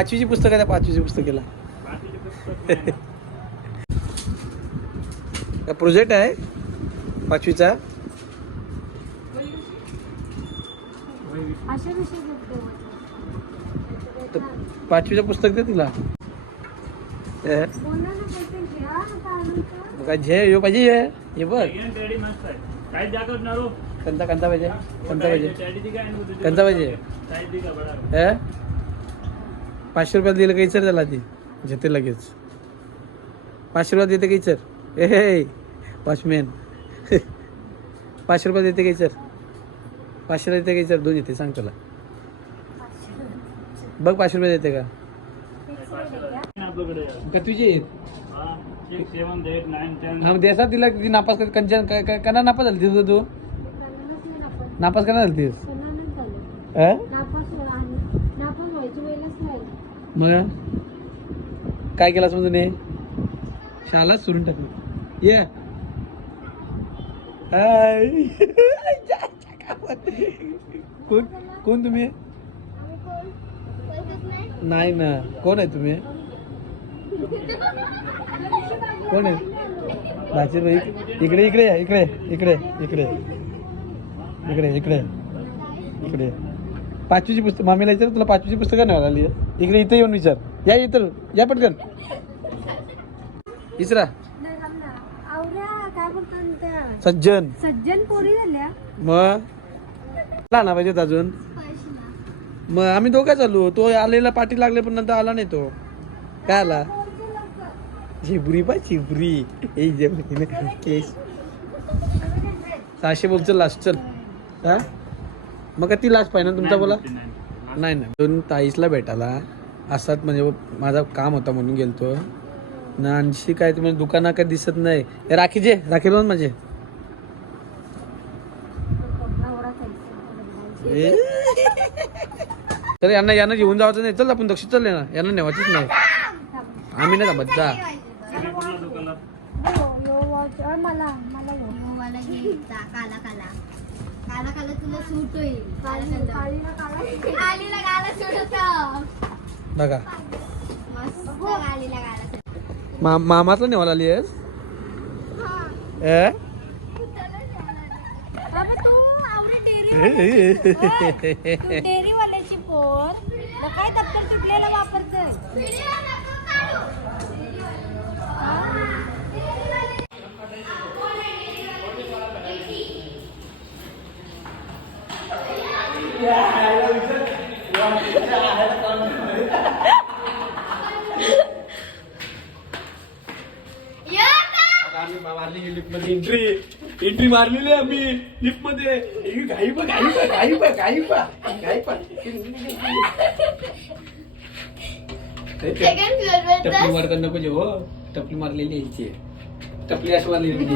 5वीची पुस्तक आहे, 5वीची पुस्तकेला प्रोजेक्ट आहे 5वीचा. तर 5वीचं पुस्तक दे तिला. काय झे यो पाहिजे हे बघ. कंचा कंचा पाहिजे, कंचा पाहिजे, कंचा पाहिजे. 500 रुपयाला दिलं काही सर त्याला, ती घेते लगेच. 500 रुपयाला देते काही सर. ए वॉचमॅन 500 रुपयाला देते काही सर. 500 देते काही सर. 2 येते सांग तुला. बघ 500 रुपये देते का तुझे. हा देसा तिला. ती नापास कर. कंचन कना नापास झाली तुझं. तू नापास करा झाली तीस. मग काय केलास मग तुने. शालाच सोडून टाकली. ये कोण कोण तुम्ही. नाही ना. कोण आहे तुम्ही. कोण आहे. भाची भाई इकडे इकडे इकडे इकडे इकडे इकडे इकडे इकडे. 5वीची पुस्तक मामीला विचार. तुला 5वीची पुस्तकं नाही आली आहे. इकडे इथे येऊन विचार. या इतर या पटकन इसरा. सज्जन सज्जन पोरी झाल्या. मग ना पाहिजेत अजून. मग आम्ही दोघं चालू. तो आलेला पाठी लागले पण नंतर आला नाही. तो काय आला. झिबरी पा झिबरी. केस 600 बोल. चल लास्ट चल. हा मग का ती लास्ट पाहिजे ना तुमचा. बोला नाही ना. 2 ताईसला भेटायला असाच म्हणजे माझा काम होता म्हणून गेलतो ना. आणशी काय तुम्ही दुकाना काय दिसत नाही. राखीचे राखी लावून माझे. तर यांना यांना घेऊन जायचं नाही. चल आपण दक्षिण चालले ना. यांना नेवायचीच नाही. आम्ही नाही थांबत. जा बघा. मामातला नेवायला आली आहेस. डेअरीवाल्याची पोर काय दप्तर तुटलेला वापरतोय. एंट्री मारलेली आम्ही लिफ्ट मध्ये. घाई बघ घाई बघ घाई बघ घाई बघ घाई बघ. टपली मारताना नको जेव. टपली मारलेली यायची. टपली अशी मारलेली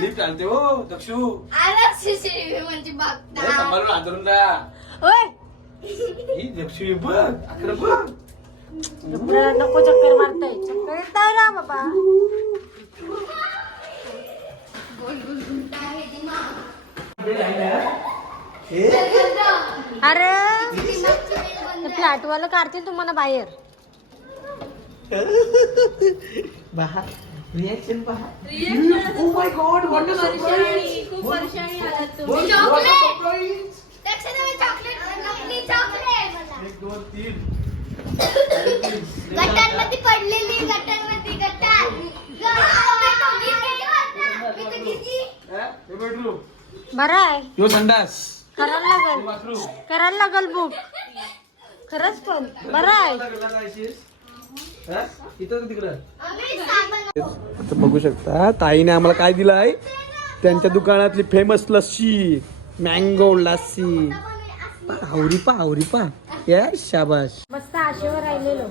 लिफ्ट आणते हो दक्षू. सांभाळून आंदोलन दक्षू बघ. अकरा बघ नको चक्कर मारताय. चक्कर येताय ना बाबा. अरे फ्लॅटवाला काढतील तुम्हाला बाहेर. रिएक्शन पहा. Oh my God what a surprise. खूप वर्षांनी आलात तुम्ही. चॉकलेट. एक दोन तीन गटांमध्ये पडलेली. गटांमध्ये गटार. बरं आहे. यो संडास करायला लागल. करायला लागल बुक. खरंच पण बरं आहे. आता बघू शकता ताईने आम्हाला काय दिलं आहे. त्यांच्या दुकानातली फेमस लस्सी. मँगो लस्सी. हावरी पा हावरी पा. यार शाबाश. मस्त आशेवर राहिलेलो.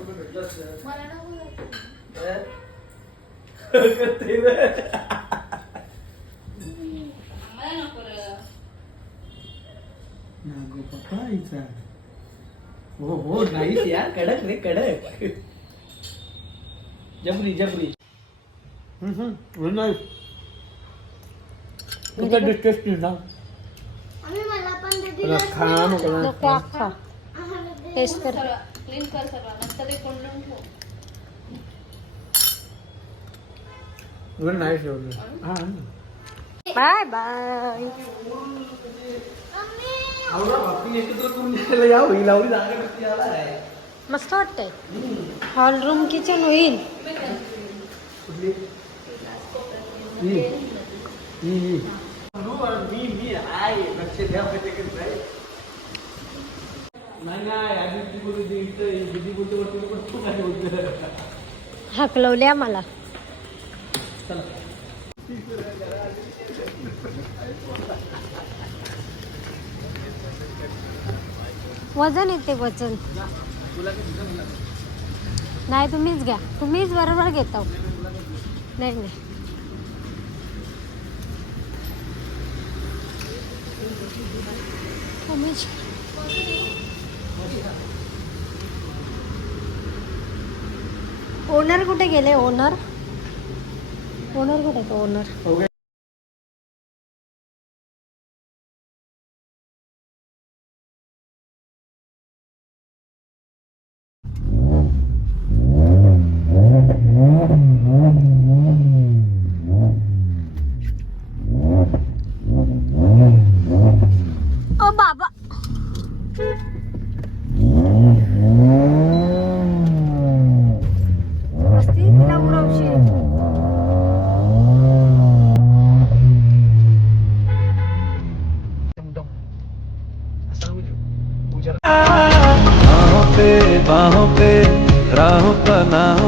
हो हो नाहीस यार. कडक रे कडक. जबरी जबरी. तुमचा डिस्टेस्ट ना खा नको ना. नको अख्खा टेस्ट कर. एवढं नाही ठेवलं. हा बाय बाय. एकत्र करून द्यायला या होईल आवडी जागा नसती याला आहे. मस्त वाटतंय. हॉल रूम किचन होईल. कुठली? ही. मी आहे लक्ष द्या माहिती का नाही आधी ती बोलू दे दिदी बोलतो वरती पण तू काय बोलतो हकलवले आम्हाला. चला वजन येते वजन. नाही तुम्हीच घ्या. तुम्हीच बरोबर घेता. नाही नाही तुम्हीच. ओनर कुठे गेले? ओनर कुठे? ओनर ओ बाबा. मस्ती तिला उरवशील. बाहों पे राहों का ना हो